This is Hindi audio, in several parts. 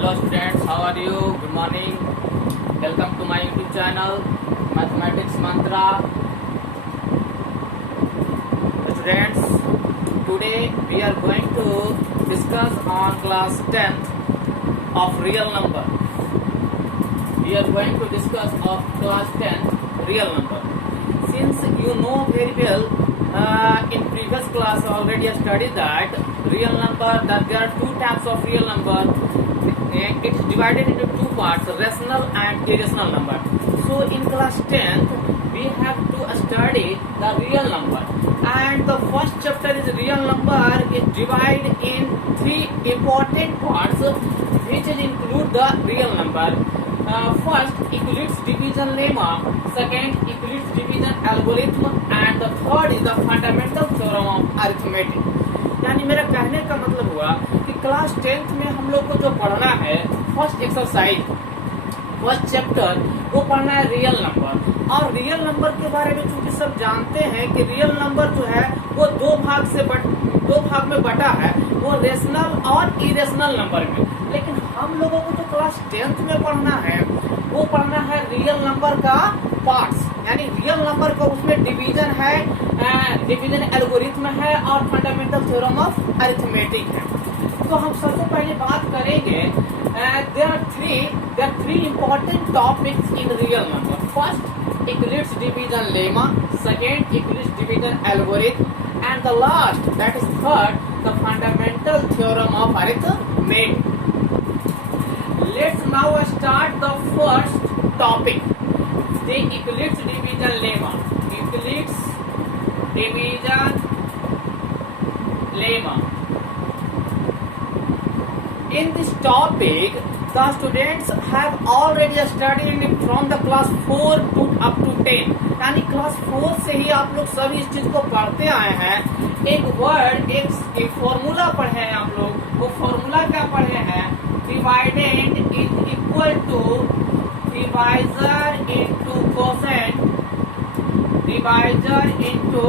Hello students, how are you? Good morning. Welcome to my YouTube channel, Mathematics Mantra. Students, today we are going to discuss on class 10th of real number. We are going to discuss of class 10 real number. Since you know very well, in previous class already I studied that real number, that there are two types of real number. It is divided into two parts, rational and irrational number. So in class 10th we have to study the real number, and the first chapter is real number is divided in three important parts which include the real number. First, Euclid's division lemma, second, Euclid's division algorithm, and the third is the fundamental theorem of arithmetic. यानी मेरा कहने का मतलब हुआ कि क्लास 10th में हम लोग को जो पढ़ना है, फर्स्ट एक्सरसाइज, फर्स्ट चैप्टर, वो पढ़ना है रियल नंबर। और रियल नंबर के बारे में चूंकि सब जानते हैं कि रियल नंबर जो है वो दो भाग में बटा है, वो रेशनल और इरेशनल नंबर में। लेकिन हम लोगों को जो क्लास 10th में पढ़ना है वो पढ़ना है रियल नंबर का पार्ट्स, यानी रियल नंबर का उसमें डिवीजन है, डिवीजन एल्गोरिथम है और फंडामेंटल थ्योरम ऑफ अरिथमेटिक है। तो हम सबसे पहले बात करेंगे, there are three important topics in real number. First, Euclid's division lemma, second, Euclid's division algorithm, and the last, that is third, the fundamental theorem of arithmetic. Let's now start the first topic, the Euclid's division lemma. Euclid's division lemma. In this topic, the students have already studied from the class 4 to up to 10. यानी क्लास 4 से ही आप लोग सभी इस चीज को पढ़ते आए हैं। एक वर्ड, एक फॉर्मूला पढ़े हैं आप लोग। वो फॉर्मूला क्या पढ़े हैं? Dividend is equal to divisor into quotient, divisor into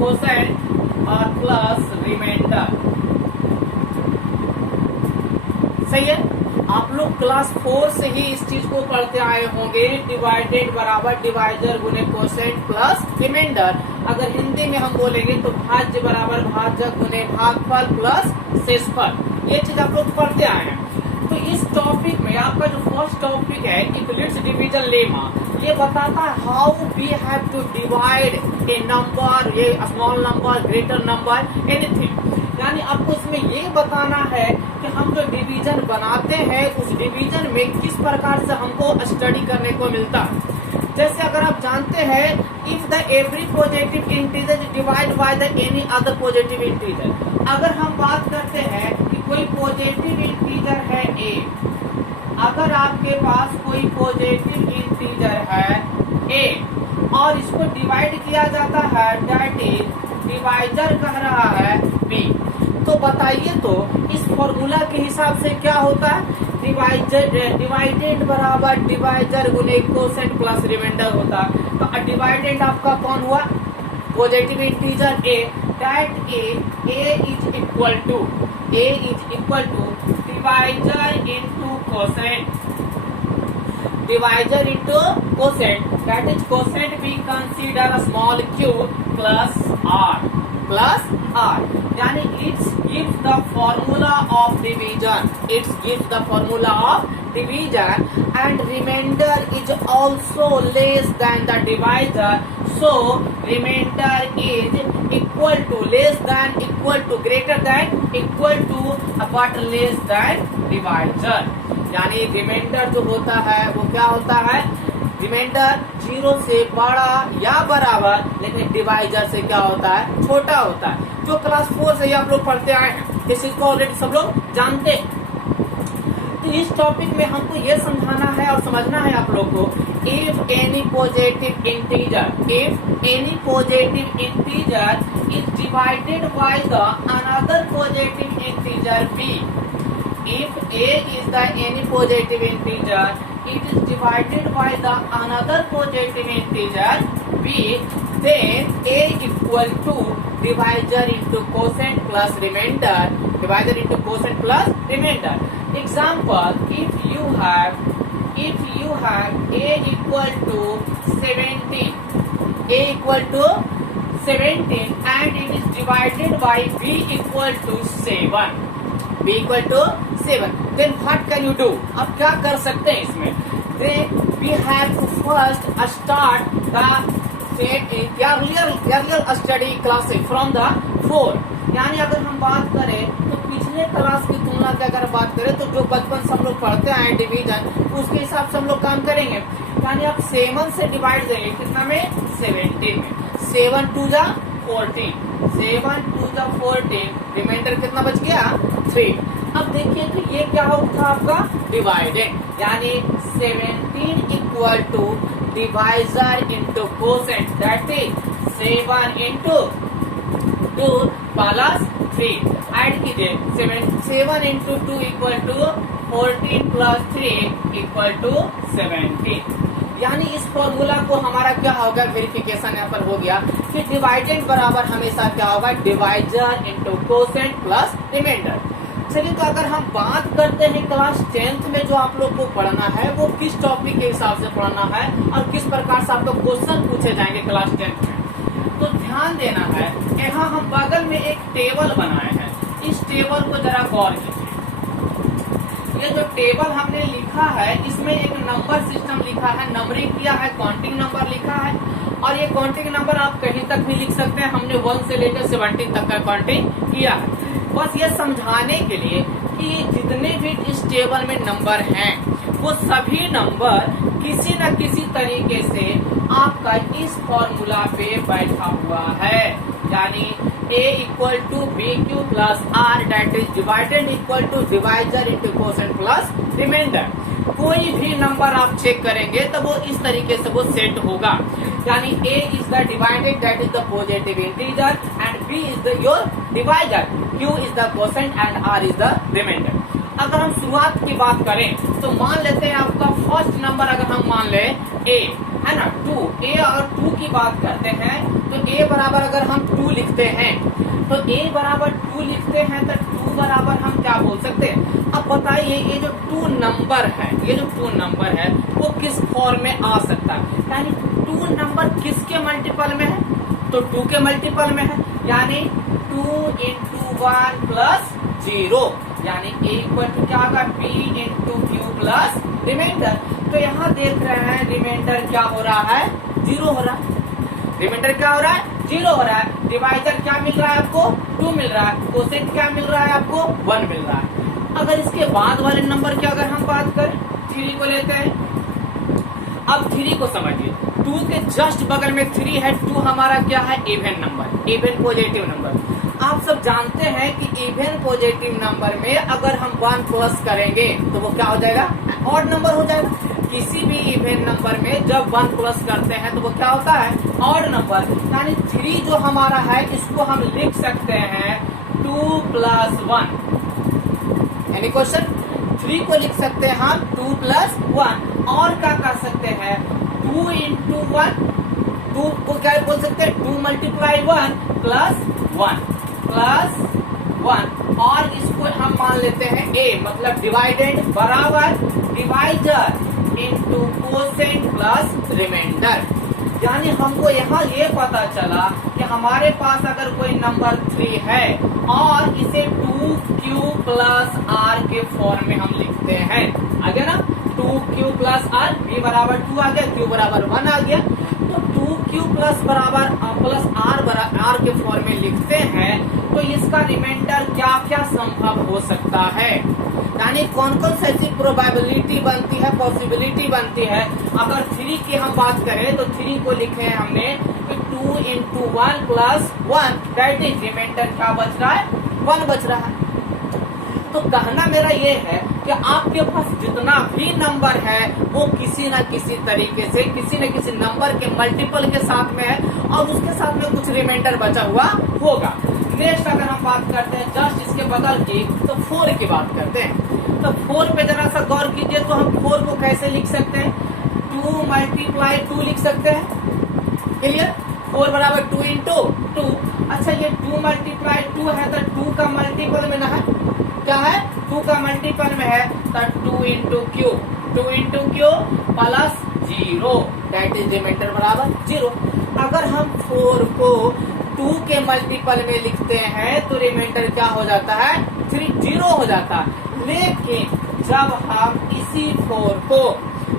quotient और प्लस रिमाइंडर। सही है? आप लोग क्लास 4 से ही इस चीज को पढ़ते आए होंगे, डिवाइडेड बराबर डिवाइजर गुने कोसेंट प्लस रिमाइंडर। अगर हिंदी में हम बोलेंगे तो भाज्य बराबर भाजक गुने भागफल प्लस शेषफल। ये चीज आप लोग पढ़ते आए हैं। तो इस टॉपिक में आपका जो फर्स्ट टॉपिक है यूक्लिड्स डिवीजन लेमा, ये बताता है how we have to divide a number, ये small number, greater number, anything. यानी आपको इसमें ये बताना है कि हम जो डिवीजन बनाते हैं उस डिवीजन में किस प्रकार से हमको स्टडी करने को मिलता है। जैसे अगर आप जानते हैं, if the every positive integer divide by the any other positive integer. अगर हम बात करते हैं कि कोई पॉजिटिव इंटीजर है ए, अगर आपके पास कोई पॉजिटिव इंटीजर है ए और इसको डिवाइड किया जाता है, दैट इज डिवाइजर कह रहा है बी, तो बताइए तो इस फॉर्मूला के हिसाब से क्या होता है? डिवाइडेड बराबर डिवाइजर गुने कोसेंट प्लस रिमाइंडर होता है। तो डिवाइडेड आपका कौन हुआ? Positive integer a, that a is equal to divisor into quotient, divisor into quotient, that is quotient we consider a small q plus r, यानी it gives the formula of division, and remainder is also less than the divisor, so remainder is equal to, less than, equal to, greater than, equal to, but less than divisor। यानी रिमाइंडर जो होता है वो क्या होता है? रिमाइंडर 0 से बड़ा या बराबर, लेकिन डिवाइजर से क्या होता है? छोटा होता है। जो क्लास 4 से ही आप लोग पढ़ते आए हैं, इस चीज को ऑलरेडी सब लोग जानते हैं। तो इस टॉपिक में हमको ये समझाना है और समझना है आप लोग को, if any positive integer is divided by the another positive integer b, if a is the any positive integer, it is divided by the another positive integer b, then a equal to divisor into quotient plus remainder, divisor into quotient plus remainder। एक example, if you have a equal to 17, a equal to 17 and it is divided by b equal to 7, b equal to 7, then what can you do? अब क्या कर सकते हैं इसमें? Then we have to first start the earlier study classes from the 4. यानी अगर हम बात करें तो पिछले क्लास की तुलना की अगर बात करें तो जो बचपन से हम लोग पढ़ते आए डिवीजन, उसके हिसाब से हम लोग काम करेंगे। यानी आप 7 से डिवाइड देंगे कितना में? 17 में। 7 2 जा 14, 7 2 जा 14, रिमाइंडर कितना बच गया? 3। अब देखिए तो ये क्या होगा आपका? डिवाइडेड, यानी 17 equal to divisor into quotient, that is 7 into 2 plus 3। Add कीजिए, 7 into 2 equal to 14 plus 3 equal to 17। यानी इस फॉर्मूला को हमारा क्या होगा? वेरिफिकेशन यहाँ पर हो गया कि डिवाइडेड बराबर हमेशा क्या होगा? Divisor into quotient plus remainder. चलिए, तो अगर हम बात करते हैं क्लास 10th में जो आप लोग को पढ़ना है वो किस टॉपिक के हिसाब से पढ़ना है और किस प्रकार से आपको क्वेश्चन पूछे जाएंगे क्लास 10th में, तो ध्यान देना है। यहाँ हम बगल में एक टेबल बनाए हैं, इस टेबल को जरा गौर कीजिए। ये जो टेबल हमने लिखा है इसमें एक नंबर सिस्टम लिखा है, नंबरिंग किया है, काउंटिंग नंबर लिखा है, और ये काउंटिंग नंबर आप कहीं तक भी लिख सकते हैं। हमने 1 से लेकर 17 तक का काउंटिंग किया है, बस ये समझाने के लिए कि जितने भी इस टेबल में नंबर हैं वो सभी नंबर किसी न किसी तरीके से आपका इस फॉर्मूला पे बैठा हुआ है। यानी a equal to b q plus r, that is डिवाइडेड equal to divisor into quotient plus remainder. कोई भी नंबर आप चेक करेंगे तो वो इस तरीके से वो सेट होगा। यानी a इज द डिवाइडेड, that is the positive integer, and b is the your divisor, q is the quotient and r is the remainder. अगर हम शुरुआत की बात करें तो मान लेते हैं आपका फर्स्ट नंबर अगर हम मान ले a है ना, 2, a और 2 की बात करते हैं तो a बराबर अगर हम 2 लिखते हैं तो a बराबर 2 लिखते हैं तो 2 बराबर हम क्या बोल सकते हैं? अब बताइए ये जो 2 नंबर है, ये जो 2 नंबर है वो किस फॉर्म में आ सकता है? यानी 2 नंबर किसके मल्टीपल में है? तो 2 के मल्टीपल में है, यानी 2 इंटू 1 प्लस 0, यानी a इक्वल टू क्या होगा? b into q plus remainder. तो यहाँ देख रहे हैं रिमाइंडर क्या हो रहा है? 0 हो रहा है। रिमाइंडर क्या हो रहा है? 0 हो रहा है। डिवाइजर क्या मिल रहा है आपको? 2 मिल रहा है। कोसेंट क्या मिल रहा है आपको? 1 मिल रहा है। अगर इसके बाद वाले नंबर की अगर हम बात करें, 3 को लेते हैं। अब 3 को समझिए, 2 के जस्ट बगल में 3 है, 2 हमारा क्या है? Even number, even positive number. आप सब जानते हैं कि इवन पॉजिटिव नंबर में अगर हम 1 प्लस करेंगे तो वो क्या हो जाएगा? ऑड नंबर हो जाएगा। किसी भी इवन नंबर में जब 1 प्लस करते हैं तो वो क्या होता है? Odd number. यानी 3 जो हमारा है इसको हम लिख सकते हैं 2 प्लस 1। Any question? 3 को लिख सकते हैं हम 2 प्लस 1। और क्या कर सकते हैं? 2 इंटू 1, 2 को क्या बोल सकते हैं? 2 मल्टीप्लाई 1 प्लस 1 प्लस 1, और इसको हम मान लेते हैं a, मतलब डिवाइडेड बराबर divisor into quotient plus remainder. यानी हमको यहाँ ये पता चला कि हमारे पास अगर कोई नंबर 3 है और इसे 2q प्लस r के फॉर्म में हम लिखते हैं, आ गया ना? 2q प्लस r, b बराबर 2 आ गया, q बराबर 1 आ गया, तो 2q प्लस बराबर प्लस r के फॉर्म में लिखते हैं तो इसका रिमाइंडर क्या क्या संभव हो सकता है? यानी कौन कौन सी ऐसी प्रोबेबिलिटी बनती है, पॉसिबिलिटी बनती है? अगर 3 की हम बात करें तो 3 को लिखे हैं हमने 2 into 1 plus 1, that is remainder क्या बच रहा है? 1 बच रहा है। तो कहना मेरा ये है कि आपके पास जितना भी नंबर है वो किसी न किसी तरीके से किसी न किसी नंबर के मल्टीपल के साथ में है और उसके साथ में कुछ रिमाइंडर बचा हुआ होगा। नेक्स्ट अगर हम बात करते हैं जस्ट इसके बगल की, तो 4 की बात करते हैं। तो 4 पे जरा सा गौर कीजिए, तो हम 4 को कैसे लिख सकते हैं? 2 मल्टीप्लाई 2 लिख सकते हैं। क्लियर? 4 बराबर 2 इंटू 2। अच्छा ये 2 मल्टीप्लाई 2 है तो 2 का मल्टीपल में ना है, क्या है 2 का मल्टीपल में है तो 2 into q, 2 into q plus 0 that is remainder बराबर 0। अगर हम 4 को 2 के मल्टीपल में लिखते हैं तो रिमाइंडर क्या हो जाता है 3 0 हो जाता है। लेकिन जब हम इसी 4 को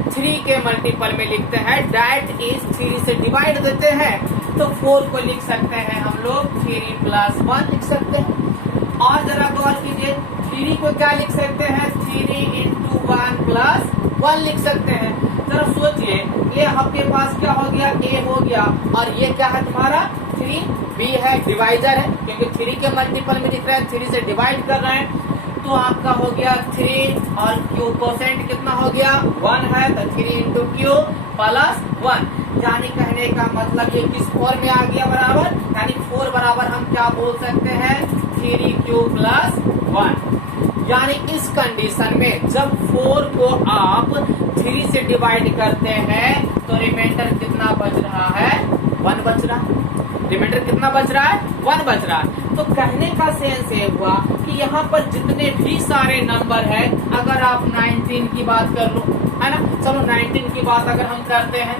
3 के मल्टीपल में लिखते हैं दैट इज 3 से डिवाइड देते हैं तो 4 को लिख सकते हैं हम लोग 3 प्लस 1 लिख सकते हैं। और जरा गौर कीजिए 3 को क्या लिख सकते हैं 3 इंटू 1 प्लस 1 लिख सकते हैं। जरा सोचिए ये आपके पास क्या हो गया a हो गया और ये क्या है तुम्हारा 3 b है, डिवाइजर है क्योंकि 3 के मल्टीपल में लिख रहे हैं 3 से डिवाइड कर रहे हैं तो आपका हो गया 3 और q कोसेंट कितना हो गया 1 है तो 3 इंटू क्यू प्लस 1। यानी कहने का मतलब ये किस फॉर्म में आ गया बराबर, यानी 4 बराबर हम क्या बोल सकते हैं 3q प्लस 1। यानी इस कंडीशन में जब 4 को आप 3 से डिवाइड करते हैं तो रिमाइंडर कितना बच रहा है 1 बच रहा है। रिमाइंडर कितना बच रहा है 1 बच रहा है। तो कहने का सेंस ये हुआ कि यहाँ पर जितने भी सारे नंबर है अगर आप 19 की बात कर लो है ना, चलो 19 की बात अगर हम करते हैं,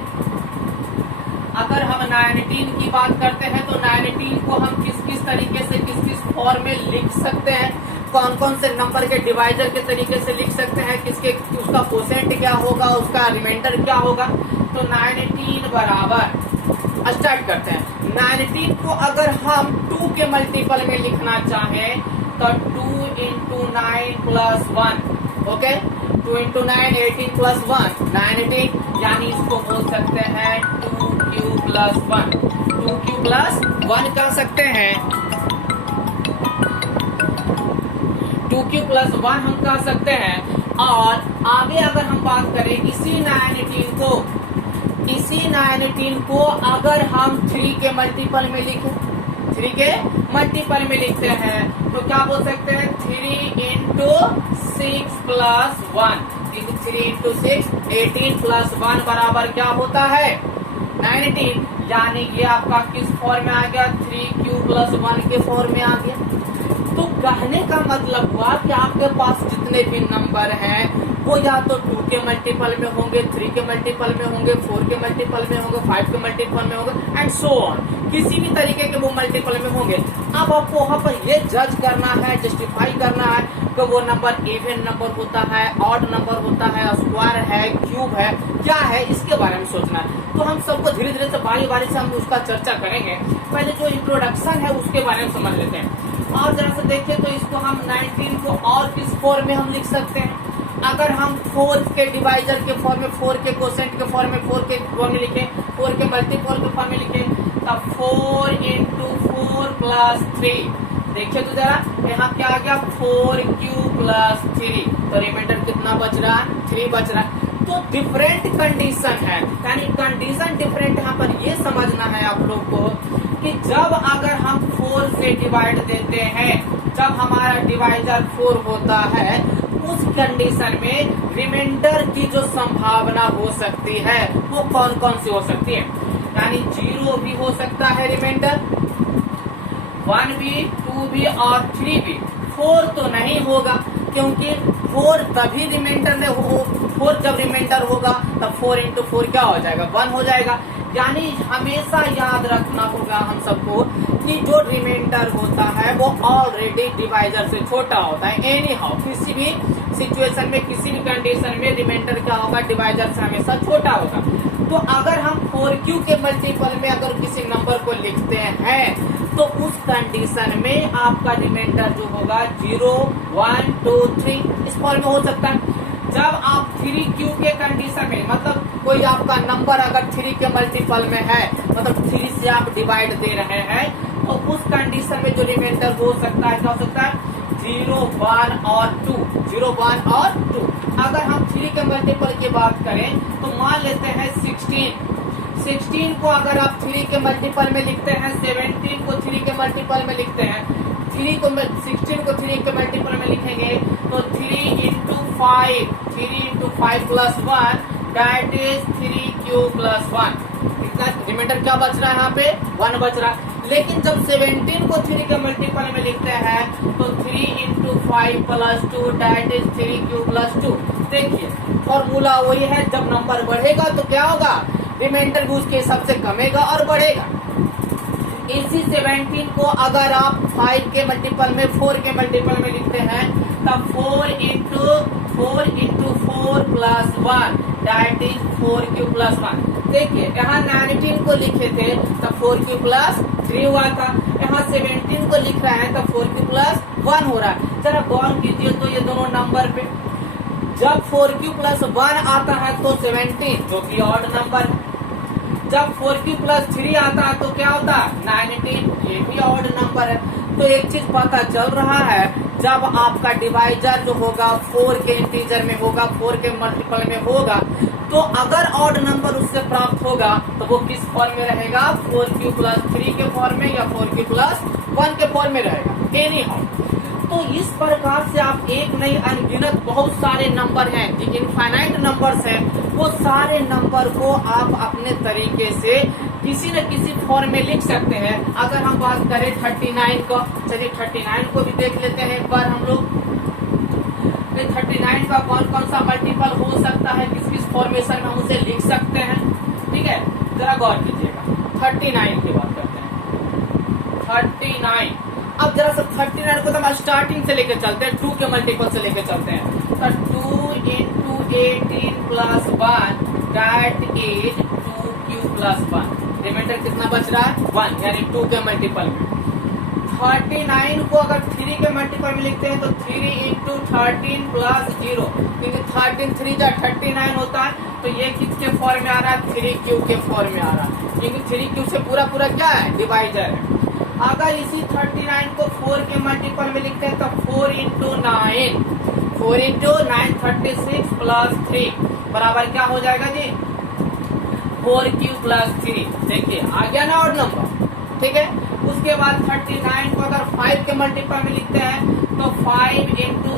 अगर हम 19 की बात करते हैं तो 19 को हम किस किस तरीके से किस किस फॉर्म में लिख सकते हैं, कौन कौन से नंबर के डिवाइजर के तरीके से लिख सकते हैं, किसके उसका कोसेंट क्या होगा, उसका रिमाइंडर क्या होगा। तो 19 बराबर स्टार्ट करते हैं। 19 को अगर हम 2 के मल्टीपल में लिखना चाहें तो 2 into 9 plus 1 okay 2 into 9 18 plus 1 19 यानी इसको बोल सकते हैं 2q प्लस 1 2q प्लस 1 कर सकते हैं 2q प्लस 1 हम कह सकते हैं। और आगे अगर हम बात करें इसी 19 को अगर हम 3 के मल्टीपल में लिखें 3 के मल्टीपल में लिखते हैं तो क्या बोल सकते हैं 3 इंटू 6 प्लस 1 3 इंटू 6 18 प्लस 1 बराबर क्या होता है 19। यानी ये आपका किस फॉर्म में आ गया 3q प्लस 1 के फॉर्म में आ गया। तो कहने का मतलब हुआ कि आपके पास जितने भी नंबर हैं वो या तो 2 के मल्टीपल में होंगे 3 के मल्टीपल में होंगे 4 के मल्टीपल में होंगे 5 के मल्टीपल में होंगे एंड सो ऑन, किसी भी तरीके के वो मल्टीपल में होंगे। अब आपको वहां पर ये जज करना है जस्टिफाई करना है कि वो नंबर इवन नंबर होता है ऑड नंबर होता है स्क्वायर है क्यूब है क्या है, इसके बारे में सोचना है। तो हम सबको धीरे धीरे से बारी बारी से हम उसका चर्चा करेंगे। पहले जो इंट्रोडक्शन है उसके बारे में समझ लेते हैं। और जरा से देखिए तो इसको हम 19 को और किस फॉर्म में हम लिख सकते हैं। अगर हम 4 के डिवाइजर के फॉर्म में 4 के कोसेंट के फॉर्म में 4 के फॉर्म में लिखें 4 के मल्टीपल के फॉर्म में लिखें तब 4 इंटू 4 प्लस 3 देखिए तो जरा यहाँ क्या आ गया 4q प्लस 3 तो रिमाइंडर कितना बच रहा है 3 बच रहा है। तो डिफरेंट कंडीशन है यानी कंडीशन डिफरेंट यहाँ पर ये समझना है आप लोग को कि जब अगर हम 4 से डिवाइड देते हैं जब हमारा डिवाइजर 4 होता है उस कंडीशन में रिमाइंडर की जो संभावना हो सकती है वो कौन कौन सी हो सकती है। यानी 0 भी हो सकता है रिमाइंडर 1 भी 2 भी और 3 भी। 4 तो नहीं होगा क्योंकि 4 तभी रिमाइंडर में हो 4 जब रिमाइंडर होगा तब 4 इंटू 4 क्या हो जाएगा 1 हो जाएगा। यानी हमेशा याद रखना होगा हम सबको कि जो रिमाइंडर होता है वो ऑलरेडी डिवाइजर से छोटा होता है। एनी हाउ किसी भी सिचुएशन में किसी भी कंडीशन में रिमाइंडर क्या होगा डिवाइजर से हमेशा छोटा होगा। तो अगर हम 4q के मल्टीपल में अगर किसी नंबर को लिखते हैं तो उस कंडीशन में आपका रिमाइंडर जो होगा 0 1 2 3 इस फॉर्म में हो सकता है। जब आप 3q के कंडीशन में मतलब कोई आपका नंबर अगर 3 के मल्टीपल में है मतलब 3 से आप डिवाइड दे रहे हैं तो उस कंडीशन में जो रिमाइंडर हो सकता है क्या हो सकता है 0 1 और 2 0 1 और 2। अगर हम 3 के मल्टीपल की बात करें तो मान लेते हैं 16 को अगर आप 3 के मल्टीपल में लिखते हैं 17 को 3 के मल्टीपल में लिखते हैं 16 को 3 के मल्टीपल में लिखेंगे तो 3 into 5 plus 1 that is 3q plus 1 कितना रिमाइंडर क्या बच रहा है यहाँ पे 1 बच रहा है। लेकिन जब 17 को 3 के मल्टीपल में लिखते हैं तो 3 into 5 plus 2 that is 3 plus 2। देखिए फॉर्मूला वही है, जब नंबर बढ़ेगा तो क्या होगा, रिमाइंडर भी उसके हिसाब से कमेगा और बढ़ेगा। इसी 17 को अगर आप 5 के मल्टीपल में 4 के मल्टीपल में लिखते हैं तब 4 into 4 plus 1 that is 4 plus 1। देखिए यहाँ 19 को लिखे थे तब 4 plus 3 हुआ था, यहाँ 17 को लिख रहा है तब 4 plus 1 हो रहा है। जरा गौर कीजिए तो ये दोनों नंबर पे जब 4 plus 1 आता है तो 17 जो कि ऑड नंबर है, जब 4 plus 3 आता है तो क्या होता है 19, ये भी ऑड नंबर है। तो एक चीज पता चल रहा है, जब आपका डिवाइजर जो होगा 4 के इंटीजर में होगा, 4 के मल्टीपल में होगा, तो अगर ऑड नंबर उससे प्राप्त होगा तो वो किस फॉर्म में रहेगा, 4 plus 3 के फॉर्म में या 4 plus 1 के फॉर्म में रहेगा, एनी हाउ। तो इस प्रकार से आप एक नहीं अनगिनत बहुत सारे नंबर हैं, जो इनफाइनाइट नंबर्स हैं, वो सारे नंबर को आप अपने तरीके से किसी न किसी फॉर्म में लिख सकते हैं। अगर हम बात करें 39 का, चलिए 39 को भी देख लेते हैं एक बार हम लोग। 39 का कौन कौन सा मल्टीपल हो सकता है, किस किस फॉर्मेशन में हम उसे लिख सकते हैं, ठीक है, जरा गौर कीजिएगा। 39 की बात करते हैं, 39। अब जरा सा 39 को तो हम स्टार्टिंग से लेकर चलते हैं, 2 के मल्टीपल से लेकर चलते हैं। तो 2 into 18 plus 1 that is 2q plus 1। Reminder कितना बच रहा है 1, यानी 2 के मल्टीपल में। 39 को अगर 3 के मल्टीपल में लिखते हैं तो 3 into 13 plus 0, क्योंकि 13 3 जा 39 होता है, तो ये किसके फॉर्म में आ रहा है, 3q के फॉर्म में आ रहा है, क्योंकि 3q से पूरा पूरा क्या है, डिवाइजर है। अगर इसी 39 को 4 के मल्टीपल में लिखते हैं तो 4 into 9 36 plus 3 बराबर क्या हो जाएगा जी, 4q plus 3। देखिए आ गया ना ऑड नंबर, ठीक है। उसके बाद 39 को अगर 5 के मल्टीपल में लिखते हैं तो 5 into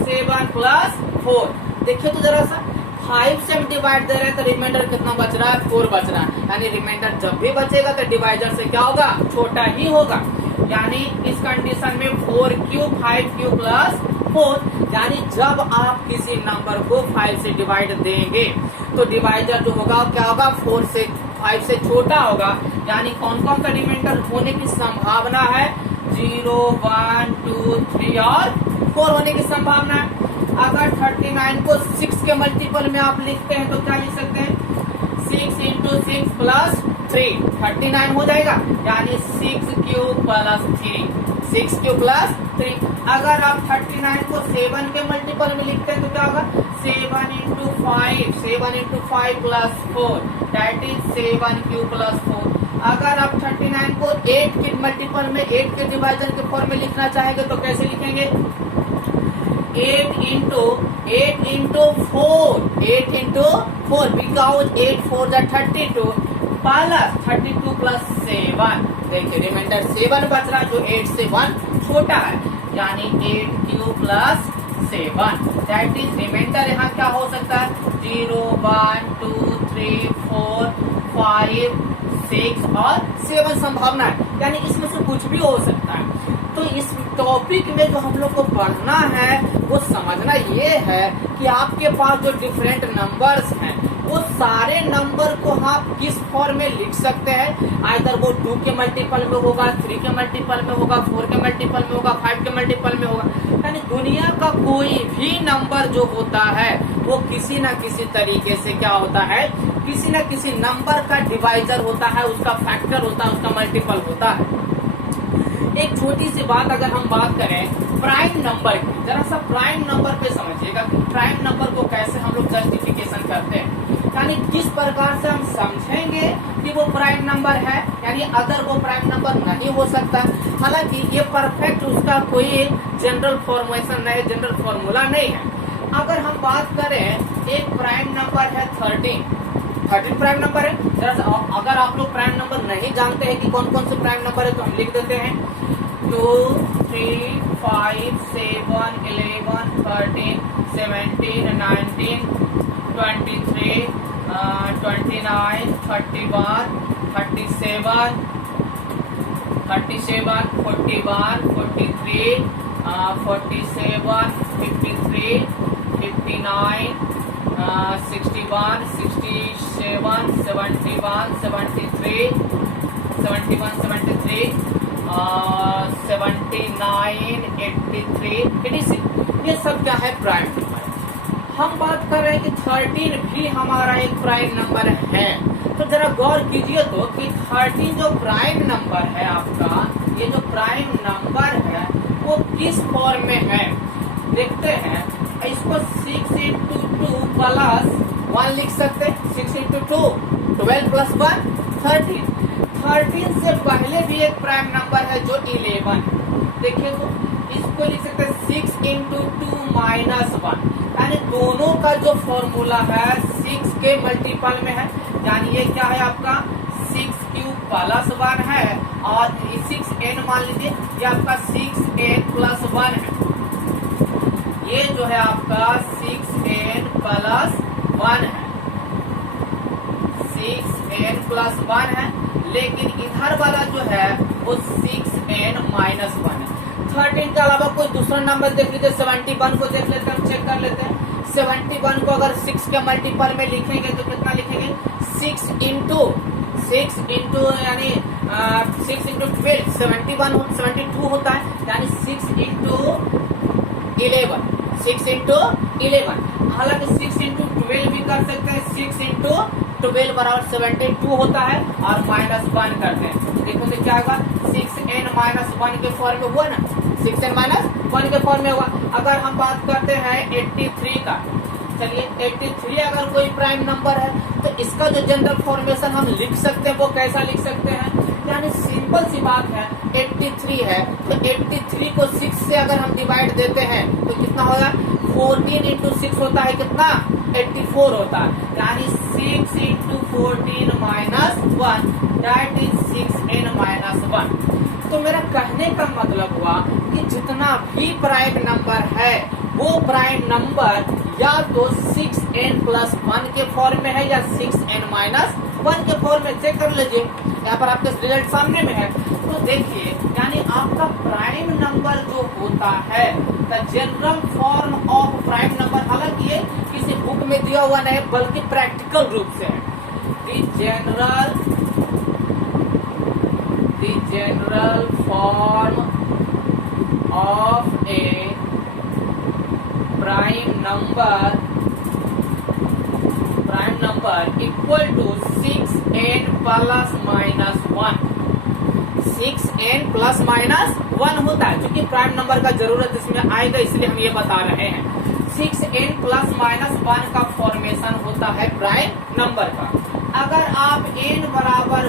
7 plus 4। देखिए तो जरा सा 5 से हम डिवाइड दे रहे हैं तो रिमाइंडर कितना बच रहा है, 4 बच रहा है, यानी रिमाइंडर जब भी बचेगा तो डिवाइजर से क्या होगा, छोटा ही होगा। यानी इस कंडीशन में 4q 5q plus 4, यानी जब आप किसी नंबर को 5 से डिवाइड देंगे तो डिवाइजर जो होगा क्या होगा, 4 से 5 से छोटा होगा। यानी कौन कौन सा रिमाइंडर होने की संभावना है, 0 1 2 3 और 4 होने की संभावना है। अगर 39 को 6 के मल्टीपल में आप लिखते हैं तो क्या लिख सकते हैं, 6 into 6 plus 3 39 हो जाएगा, यानी 6q plus 3 6q plus 3। अगर आप 39 को 7 के मल्टीपल में लिखते हैं तो क्या होगा, 7 into 5 plus 4 that is 7q plus 4। अगर आप 39 को 8 के मल्टीपल में 8 के डिवाइजर के फॉर्म में लिखना चाहेंगे तो कैसे लिखेंगे, 8 into 4 because 8 4 32 plus 32 plus 7। देखिए रिमाइंडर 7 बच रहा जो 8 से 1 छोटा है, यानी 8q plus 7। That is reminder यहाँ क्या हो सकता है, 0 1 2 3 4 5 6 और 7 संभावना है, यानी इसमें से कुछ भी हो सकता है। तो इस टॉपिक में जो हम लोग को पढ़ना है वो समझना ये है कि आपके पास जो डिफरेंट नंबर्स हैं वो सारे नंबर को आप किस फॉर्म में लिख सकते हैं, आइदर वो 2 के मल्टीपल में होगा, 3 के मल्टीपल में होगा, 4 के मल्टीपल में होगा, 5 के मल्टीपल में होगा। यानी दुनिया का कोई भी नंबर जो होता है वो किसी न किसी तरीके से क्या होता है, किसी न किसी नंबर का डिवाइजर होता है, उसका फैक्टर होता है, उसका मल्टीपल होता है। एक छोटी सी बात अगर हम बात करें प्राइम नंबर की, जरा सा प्राइम नंबर पे समझिएगा कि प्राइम नंबर को कैसे हम लोग जस्टिफिकेशन करते हैं, यानी किस प्रकार से हम समझेंगे कि वो प्राइम नंबर है, यानी अगर वो प्राइम नंबर नहीं हो सकता। हालांकि ये परफेक्ट उसका कोई जनरल फॉर्मुलेशन नहीं, जनरल फॉर्मूला नहीं है। अगर हम बात करें एक प्राइम नंबर है 13 प्राइम नंबर है। अगर आप लोग प्राइम नंबर नहीं जानते हैं कि कौन कौन से प्राइम नंबर है तो हम लिख देते हैं 2 3 5 7 11 13 17 19 23 29, 31, 37, 41, 43, 47, 53, 59, 61, 67, 71, 73, 71, 73, 79, 83, 86। ये सब क्या है? Prime number. हम बात कर रहे हैं कि 13 भी हमारा एक प्राइम नंबर है। तो जरा गौर कीजिए तो कि 13 जो प्राइम नंबर है आपका, ये जो प्राइम नंबर है वो किस फॉर्म में है देखते हैं। इसको 6 into 2 प्लस 1 लिख सकते हैं। 6 into 2 12 प्लस 1 13। 13 से पहले भी एक प्राइम नंबर है जो 11। देखिए तो इसको लिख सकते हैं 6 into 2 minus 1। यानी दोनों का जो फॉर्मूला है 6 के मल्टीपल में है। यानी ये क्या है आपका 6 क्यूब प्लस 1 है और 6n मान लीजिए ये आपका 6n प्लस 1 है। ये जो है आपका 6n प्लस 1 है, 6n प्लस 1 है। लेकिन इधर वाला जो है वो 6n माइनस 1 है। 13 के अलावा कोई दूसरा नंबर देख लीजिए। 71 को देख लेते हैं, हम चेक कर लेते हैं। 71 को अगर 6 के मल्टीपल में लिखेंगे तो कितना लिखेंगे? 6 इंटू यानी 6 इंटू 12 72 होता है। यानी 6 इंटू 11, 6 इंटू 11। हालांकि 6 इंटू 12 भी कर सकते हैं। 6 इंटू 12 बराबर 72 होता है और माइनस 1 करते हैं। देखो तो क्या होगा? 6n माइनस 1 के फॉर्म में हुआ ना, 6n माइनस 1 के फॉर्म में हुआ। अगर हम बात करते हैं 83 का, चलिए 83 अगर कोई प्राइम नंबर है तो इसका जो जनरल फॉर्मेशन हम लिख सकते हैं वो कैसा लिख सकते हैं? यानी सिंपल सी बात है, 83 है तो 83 को 6 से अगर हम डिवाइड देते हैं तो कितना होगा? 14 इंटू 6 होता है कितना? 84 होता है। यानी 6 into 14 minus 1 that is 6n minus 1। तो मेरा कहने का मतलब हुआ कि जितना भी प्राइम नंबर है वो प्राइम नंबर या तो 6n प्लस 1 के फॉर्म में है या 6n माइनस 1 के फॉर्म में। चेक कर लीजिए, यहाँ पर आपके रिजल्ट सामने में है। तो देखिए यानी आपका प्राइम नंबर जो होता है the general form of prime number, हालांकि ये किसी बुक में दिया हुआ नहीं बल्कि प्रैक्टिकल रूप से है। The general form of a prime number equal to 6n plus minus 1। 6n plus minus 1 होता है, क्योंकि प्राइम नंबर का जरूरत इसमें आएगा इसलिए हम ये बता रहे हैं। 6n प्लस माइनस 1 का फॉर्मेशन होता है प्राइम नंबर का। अगर आप n बराबर